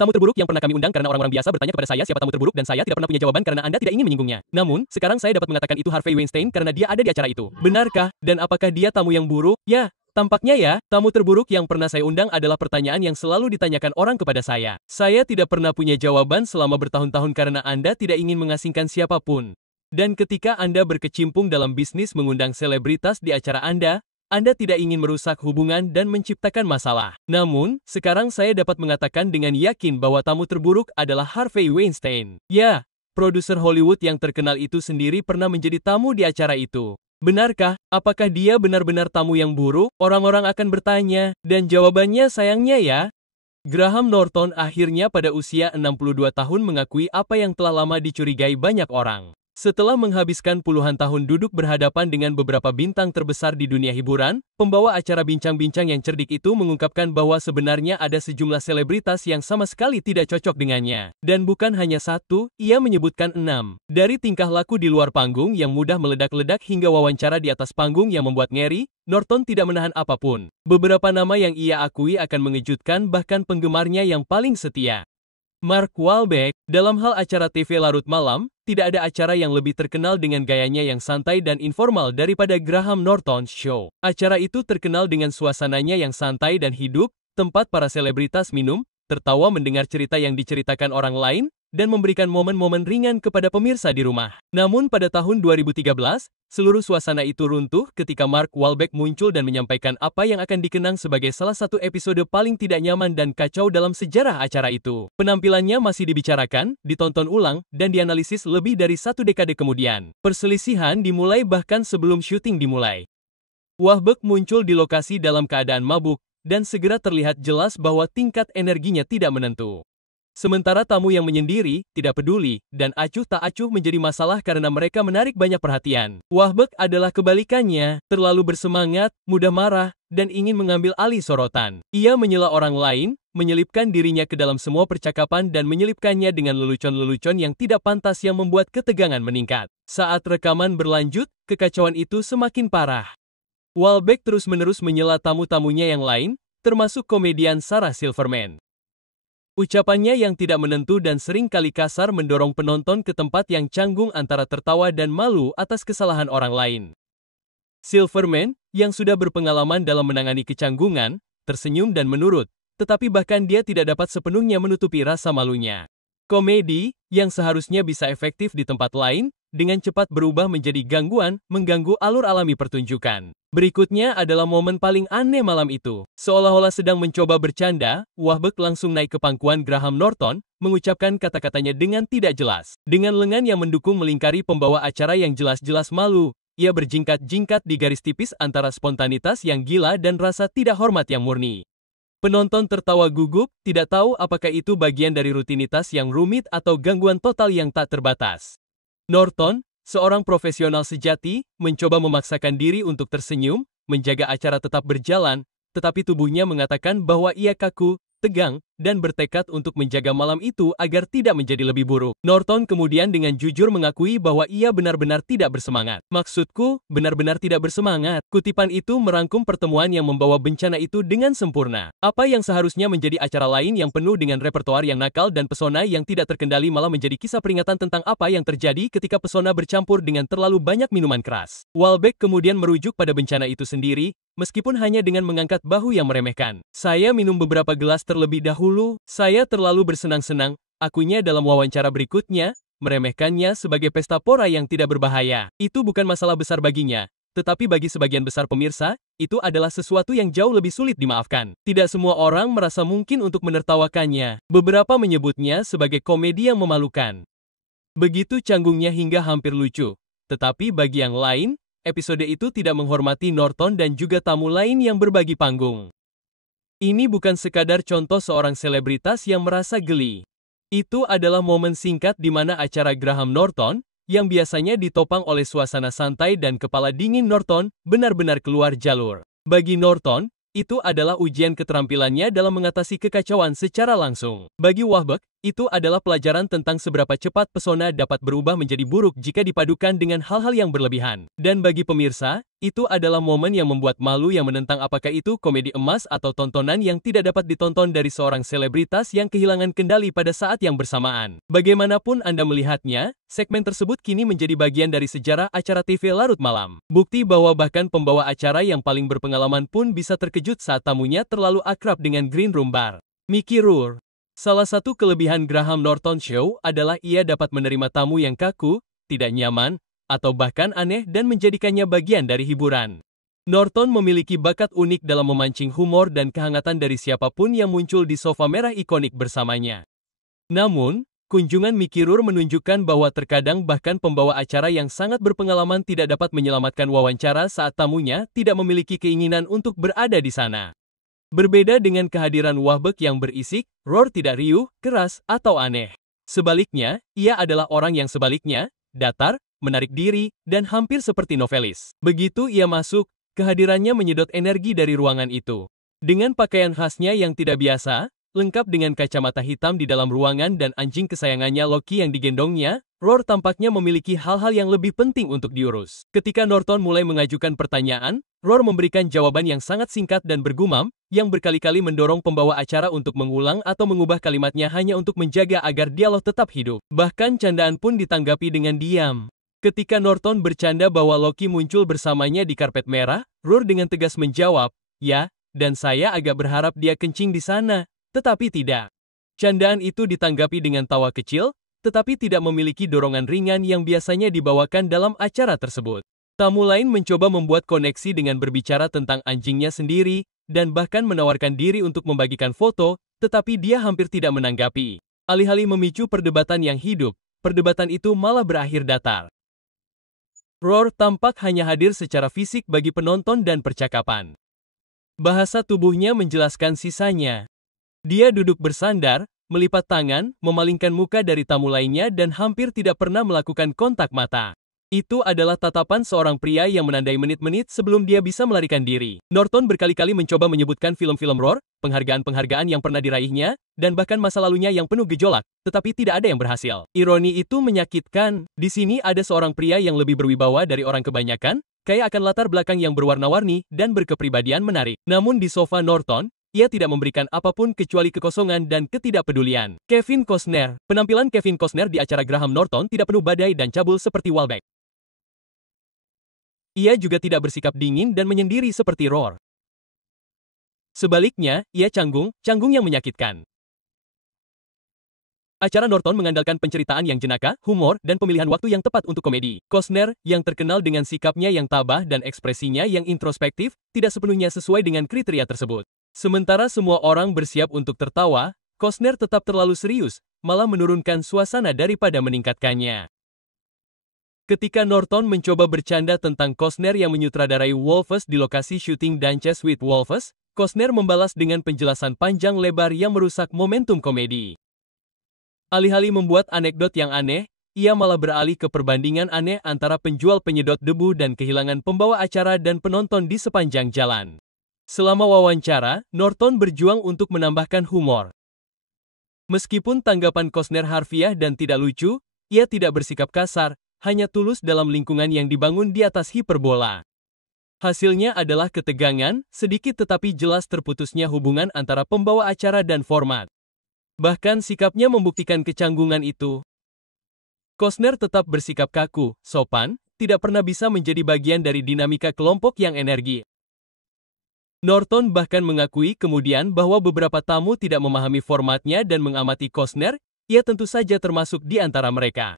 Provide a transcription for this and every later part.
tamu terburuk yang pernah kami undang karena orang-orang biasa bertanya kepada saya siapa tamu terburuk dan saya tidak pernah punya jawaban karena Anda tidak ingin menyinggungnya. Namun, sekarang saya dapat mengatakan itu Harvey Weinstein karena dia ada di acara itu. Benarkah? Dan apakah dia tamu yang buruk? Ya, tampaknya ya, tamu terburuk yang pernah saya undang adalah pertanyaan yang selalu ditanyakan orang kepada saya. Saya tidak pernah punya jawaban selama bertahun-tahun karena Anda tidak ingin mengasingkan siapapun. Dan ketika Anda berkecimpung dalam bisnis mengundang selebritas di acara Anda tidak ingin merusak hubungan dan menciptakan masalah. Namun, sekarang saya dapat mengatakan dengan yakin bahwa tamu terburuk adalah Harvey Weinstein. Ya, produser Hollywood yang terkenal itu sendiri pernah menjadi tamu di acara itu. Benarkah? Apakah dia benar-benar tamu yang buruk? Orang-orang akan bertanya, dan jawabannya sayangnya ya. Graham Norton akhirnya pada usia 62 tahun mengakui apa yang telah lama dicurigai banyak orang. Setelah menghabiskan puluhan tahun duduk berhadapan dengan beberapa bintang terbesar di dunia hiburan, pembawa acara bincang-bincang yang cerdik itu mengungkapkan bahwa sebenarnya ada sejumlah selebritas yang sama sekali tidak cocok dengannya. Dan bukan hanya satu, ia menyebutkan 6. Dari tingkah laku di luar panggung yang mudah meledak-ledak hingga wawancara di atas panggung yang membuat ngeri, Norton tidak menahan apapun. Beberapa nama yang ia akui akan mengejutkan bahkan penggemarnya yang paling setia. Mark Wahlberg, dalam hal acara TV larut malam, tidak ada acara yang lebih terkenal dengan gayanya yang santai dan informal daripada Graham Norton Show. Acara itu terkenal dengan suasananya yang santai dan hidup, tempat para selebritas minum, tertawa mendengar cerita yang diceritakan orang lain, dan memberikan momen-momen ringan kepada pemirsa di rumah. Namun pada tahun 2013, seluruh suasana itu runtuh ketika Mark Wahlberg muncul dan menyampaikan apa yang akan dikenang sebagai salah satu episode paling tidak nyaman dan kacau dalam sejarah acara itu. Penampilannya masih dibicarakan, ditonton ulang, dan dianalisis lebih dari 1 dekade kemudian. Perselisihan dimulai bahkan sebelum syuting dimulai. Wahlberg muncul di lokasi dalam keadaan mabuk, dan segera terlihat jelas bahwa tingkat energinya tidak menentu. Sementara tamu yang menyendiri, tidak peduli, dan acuh tak acuh menjadi masalah karena mereka menarik banyak perhatian. Wahlberg adalah kebalikannya, terlalu bersemangat, mudah marah, dan ingin mengambil alih sorotan. Ia menyela orang lain, menyelipkan dirinya ke dalam semua percakapan dan menyelipkannya dengan lelucon-lelucon yang tidak pantas yang membuat ketegangan meningkat. Saat rekaman berlanjut, kekacauan itu semakin parah. Wahlberg terus-menerus menyela tamu-tamunya yang lain, termasuk komedian Sarah Silverman. Ucapannya yang tidak menentu dan sering kali kasar mendorong penonton ke tempat yang canggung antara tertawa dan malu atas kesalahan orang lain. Silverman, yang sudah berpengalaman dalam menangani kecanggungan, tersenyum dan menurut, tetapi bahkan dia tidak dapat sepenuhnya menutupi rasa malunya. Komedi, yang seharusnya bisa efektif di tempat lain, dengan cepat berubah menjadi gangguan, mengganggu alur alami pertunjukan. Berikutnya adalah momen paling aneh malam itu. Seolah-olah sedang mencoba bercanda, Wahlberg langsung naik ke pangkuan Graham Norton, mengucapkan kata-katanya dengan tidak jelas. Dengan lengan yang mendukung melingkari pembawa acara yang jelas-jelas malu, ia berjingkat-jingkat di garis tipis antara spontanitas yang gila dan rasa tidak hormat yang murni. Penonton tertawa gugup, tidak tahu apakah itu bagian dari rutinitas yang rumit atau gangguan total yang tak terbatas. Norton, seorang profesional sejati, mencoba memaksakan diri untuk tersenyum, menjaga acara tetap berjalan, tetapi tubuhnya mengatakan bahwa ia kaku, tegang, dan bertekad untuk menjaga malam itu agar tidak menjadi lebih buruk. Norton kemudian dengan jujur mengakui bahwa ia benar-benar tidak bersemangat. Maksudku, benar-benar tidak bersemangat. Kutipan itu merangkum pertemuan yang membawa bencana itu dengan sempurna. Apa yang seharusnya menjadi acara lain yang penuh dengan repertoar yang nakal dan pesona yang tidak terkendali malah menjadi kisah peringatan tentang apa yang terjadi ketika pesona bercampur dengan terlalu banyak minuman keras. Wahlberg kemudian merujuk pada bencana itu sendiri, meskipun hanya dengan mengangkat bahu yang meremehkan. Saya minum beberapa gelas terlebih dahulu. Saya terlalu bersenang-senang, akunya dalam wawancara berikutnya, meremehkannya sebagai pesta pora yang tidak berbahaya. Itu bukan masalah besar baginya, tetapi bagi sebagian besar pemirsa, itu adalah sesuatu yang jauh lebih sulit dimaafkan. Tidak semua orang merasa mungkin untuk menertawakannya. Beberapa menyebutnya sebagai komedi yang memalukan. Begitu canggungnya hingga hampir lucu. Tetapi bagi yang lain, episode itu tidak menghormati Norton dan juga tamu lain yang berbagi panggung. Ini bukan sekadar contoh seorang selebritas yang merasa geli. Itu adalah momen singkat di mana acara Graham Norton, yang biasanya ditopang oleh suasana santai dan kepala dingin Norton, benar-benar keluar jalur. Bagi Norton, itu adalah ujian keterampilannya dalam mengatasi kekacauan secara langsung. Bagi Wahlberg, Itu adalah pelajaran tentang seberapa cepat pesona dapat berubah menjadi buruk jika dipadukan dengan hal-hal yang berlebihan. Dan bagi pemirsa, itu adalah momen yang membuat malu yang menentang apakah itu komedi emas atau tontonan yang tidak dapat ditonton dari seorang selebritas yang kehilangan kendali pada saat yang bersamaan. Bagaimanapun Anda melihatnya, segmen tersebut kini menjadi bagian dari sejarah acara TV larut malam. Bukti bahwa bahkan pembawa acara yang paling berpengalaman pun bisa terkejut saat tamunya terlalu akrab dengan Green Room Bar. Mickey Rourke. Salah satu kelebihan Graham Norton Show adalah ia dapat menerima tamu yang kaku, tidak nyaman, atau bahkan aneh dan menjadikannya bagian dari hiburan. Norton memiliki bakat unik dalam memancing humor dan kehangatan dari siapapun yang muncul di sofa merah ikonik bersamanya. Namun, kunjungan Mickey Rourke menunjukkan bahwa terkadang bahkan pembawa acara yang sangat berpengalaman tidak dapat menyelamatkan wawancara saat tamunya tidak memiliki keinginan untuk berada di sana. Berbeda dengan kehadiran Wahbek yang berisik, Rourke tidak riuh, keras, atau aneh. Sebaliknya, ia adalah orang yang sebaliknya, datar, menarik diri, dan hampir seperti novelis. Begitu ia masuk, kehadirannya menyedot energi dari ruangan itu. Dengan pakaian khasnya yang tidak biasa, lengkap dengan kacamata hitam di dalam ruangan dan anjing kesayangannya Loki yang digendongnya, Rourke tampaknya memiliki hal-hal yang lebih penting untuk diurus. Ketika Norton mulai mengajukan pertanyaan, Rourke memberikan jawaban yang sangat singkat dan bergumam, yang berkali-kali mendorong pembawa acara untuk mengulang atau mengubah kalimatnya hanya untuk menjaga agar dialog tetap hidup. Bahkan candaan pun ditanggapi dengan diam. Ketika Norton bercanda bahwa Loki muncul bersamanya di karpet merah, Rourke dengan tegas menjawab, "Ya, dan saya agak berharap dia kencing di sana." Tetapi tidak. Candaan itu ditanggapi dengan tawa kecil, tetapi tidak memiliki dorongan ringan yang biasanya dibawakan dalam acara tersebut. Tamu lain mencoba membuat koneksi dengan berbicara tentang anjingnya sendiri, dan bahkan menawarkan diri untuk membagikan foto, tetapi dia hampir tidak menanggapi. Alih-alih memicu perdebatan yang hidup, perdebatan itu malah berakhir datar. Rourke tampak hanya hadir secara fisik bagi penonton dan percakapan. Bahasa tubuhnya menjelaskan sisanya. Dia duduk bersandar, melipat tangan, memalingkan muka dari tamu lainnya dan hampir tidak pernah melakukan kontak mata. Itu adalah tatapan seorang pria yang menandai menit-menit sebelum dia bisa melarikan diri. Norton berkali-kali mencoba menyebutkan film-film Rourke, penghargaan-penghargaan yang pernah diraihnya, dan bahkan masa lalunya yang penuh gejolak, tetapi tidak ada yang berhasil. Ironi itu menyakitkan. Di sini ada seorang pria yang lebih berwibawa dari orang kebanyakan, kaya akan latar belakang yang berwarna-warni dan berkepribadian menarik. Namun di sofa Norton, ia tidak memberikan apapun kecuali kekosongan dan ketidakpedulian. Kevin Costner. Penampilan Kevin Costner di acara Graham Norton tidak penuh badai dan cabul seperti Wahlbeck. Ia juga tidak bersikap dingin dan menyendiri seperti Rourke. Sebaliknya, ia canggung yang menyakitkan. Acara Norton mengandalkan penceritaan yang jenaka, humor, dan pemilihan waktu yang tepat untuk komedi. Costner, yang terkenal dengan sikapnya yang tabah dan ekspresinya yang introspektif, tidak sepenuhnya sesuai dengan kriteria tersebut. Sementara semua orang bersiap untuk tertawa, Costner tetap terlalu serius, malah menurunkan suasana daripada meningkatkannya. Ketika Norton mencoba bercanda tentang Costner yang menyutradarai Wolves di lokasi syuting Dances with Wolves, Costner membalas dengan penjelasan panjang lebar yang merusak momentum komedi. Alih-alih membuat anekdot yang aneh, ia malah beralih ke perbandingan aneh antara penjual penyedot debu dan kehilangan pembawa acara dan penonton di sepanjang jalan. Selama wawancara, Norton berjuang untuk menambahkan humor. Meskipun tanggapan Costner harfiah dan tidak lucu, ia tidak bersikap kasar, hanya tulus dalam lingkungan yang dibangun di atas hiperbola. Hasilnya adalah ketegangan, sedikit tetapi jelas terputusnya hubungan antara pembawa acara dan format. Bahkan sikapnya membuktikan kecanggungan itu. Costner tetap bersikap kaku, sopan, tidak pernah bisa menjadi bagian dari dinamika kelompok yang energi. Norton bahkan mengakui kemudian bahwa beberapa tamu tidak memahami formatnya dan mengamati Costner, ia tentu saja termasuk di antara mereka.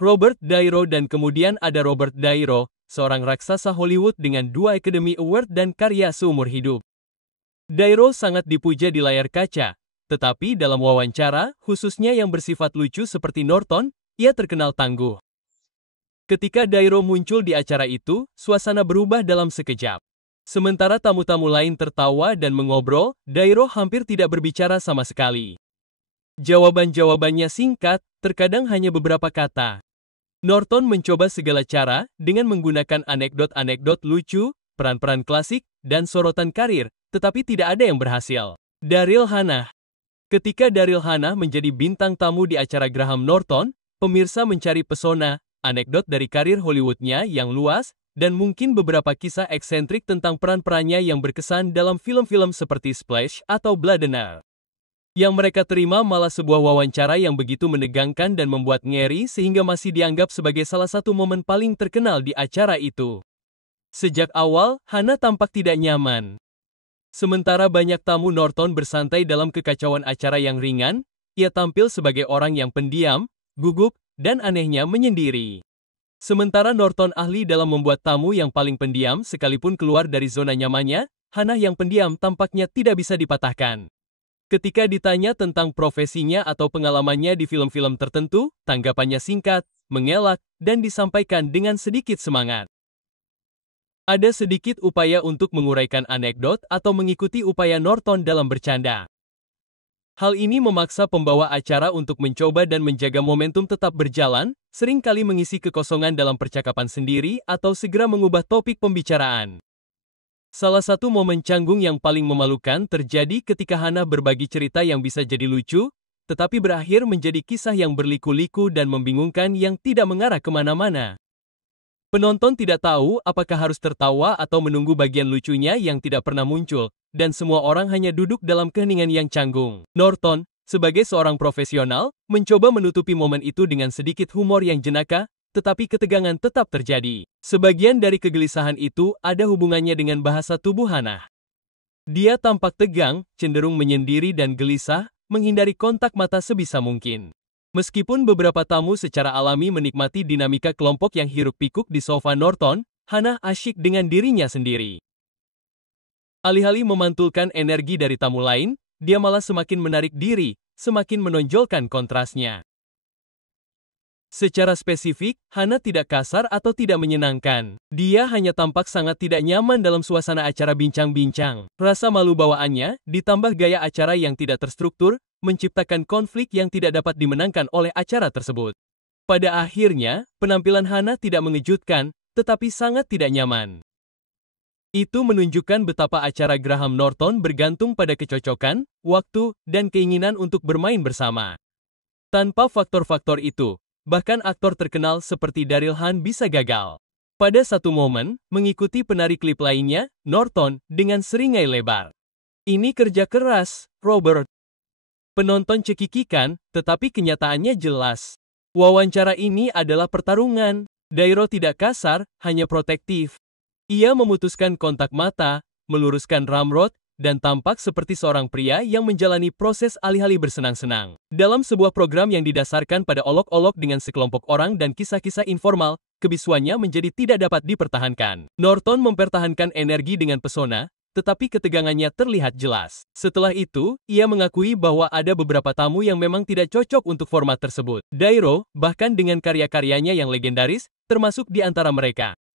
Robert De Niro dan kemudian ada Robert De Niro, seorang raksasa Hollywood dengan 2 Academy Award dan karya seumur hidup. De Niro sangat dipuja di layar kaca, tetapi dalam wawancara, khususnya yang bersifat lucu seperti Norton, ia terkenal tangguh. Ketika De Niro muncul di acara itu, suasana berubah dalam sekejap. Sementara tamu-tamu lain tertawa dan mengobrol, De Niro hampir tidak berbicara sama sekali. Jawaban-jawabannya singkat, terkadang hanya beberapa kata. Norton mencoba segala cara dengan menggunakan anekdot-anekdot lucu, peran-peran klasik, dan sorotan karir, tetapi tidak ada yang berhasil. Daryl Hannah. Ketika Daryl Hannah menjadi bintang tamu di acara Graham Norton, pemirsa mencari pesona, anekdot dari karir Hollywoodnya yang luas, dan mungkin beberapa kisah eksentrik tentang peran-perannya yang berkesan dalam film-film seperti Splash atau Blade. Yang mereka terima malah sebuah wawancara yang begitu menegangkan dan membuat ngeri sehingga masih dianggap sebagai salah satu momen paling terkenal di acara itu. Sejak awal, Hannah tampak tidak nyaman. Sementara banyak tamu Norton bersantai dalam kekacauan acara yang ringan, ia tampil sebagai orang yang pendiam, gugup, dan anehnya menyendiri. Sementara Norton ahli dalam membuat tamu yang paling pendiam sekalipun keluar dari zona nyamannya, Hannah yang pendiam tampaknya tidak bisa dipatahkan. Ketika ditanya tentang profesinya atau pengalamannya di film-film tertentu, tanggapannya singkat, mengelak, dan disampaikan dengan sedikit semangat. Ada sedikit upaya untuk menguraikan anekdot atau mengikuti upaya Norton dalam bercanda. Hal ini memaksa pembawa acara untuk mencoba dan menjaga momentum tetap berjalan, seringkali mengisi kekosongan dalam percakapan sendiri atau segera mengubah topik pembicaraan. Salah satu momen canggung yang paling memalukan terjadi ketika Hannah berbagi cerita yang bisa jadi lucu, tetapi berakhir menjadi kisah yang berliku-liku dan membingungkan yang tidak mengarah kemana-mana. Penonton tidak tahu apakah harus tertawa atau menunggu bagian lucunya yang tidak pernah muncul, dan semua orang hanya duduk dalam keheningan yang canggung. Norton, sebagai seorang profesional, mencoba menutupi momen itu dengan sedikit humor yang jenaka, tetapi ketegangan tetap terjadi. Sebagian dari kegelisahan itu ada hubungannya dengan bahasa tubuh Hannah. Dia tampak tegang, cenderung menyendiri dan gelisah, menghindari kontak mata sebisa mungkin. Meskipun beberapa tamu secara alami menikmati dinamika kelompok yang hiruk-pikuk di sofa Norton, Hannah asyik dengan dirinya sendiri. Alih-alih memantulkan energi dari tamu lain, dia malah semakin menarik diri, semakin menonjolkan kontrasnya. Secara spesifik, Hannah tidak kasar atau tidak menyenangkan. Dia hanya tampak sangat tidak nyaman dalam suasana acara bincang-bincang. Rasa malu bawaannya, ditambah gaya acara yang tidak terstruktur, menciptakan konflik yang tidak dapat dimenangkan oleh acara tersebut. Pada akhirnya, penampilan Hannah tidak mengejutkan, tetapi sangat tidak nyaman. Itu menunjukkan betapa acara Graham Norton bergantung pada kecocokan, waktu, dan keinginan untuk bermain bersama. Tanpa faktor-faktor itu, bahkan aktor terkenal seperti Daryl Hannah bisa gagal. Pada satu momen, mengikuti penari klip lainnya, Norton, dengan seringai lebar. Ini kerja keras, Robert. Penonton cekikikan, tetapi kenyataannya jelas. Wawancara ini adalah pertarungan. Dairo tidak kasar, hanya protektif. Ia memutuskan kontak mata, meluruskan ramrod, dan tampak seperti seorang pria yang menjalani proses alih-alih bersenang-senang. Dalam sebuah program yang didasarkan pada olok-olok dengan sekelompok orang dan kisah-kisah informal, kebisuannya menjadi tidak dapat dipertahankan. Norton mempertahankan energi dengan pesona, tetapi ketegangannya terlihat jelas. Setelah itu, ia mengakui bahwa ada beberapa tamu yang memang tidak cocok untuk format tersebut. Dairo, bahkan dengan karya-karyanya yang legendaris, termasuk di antara mereka.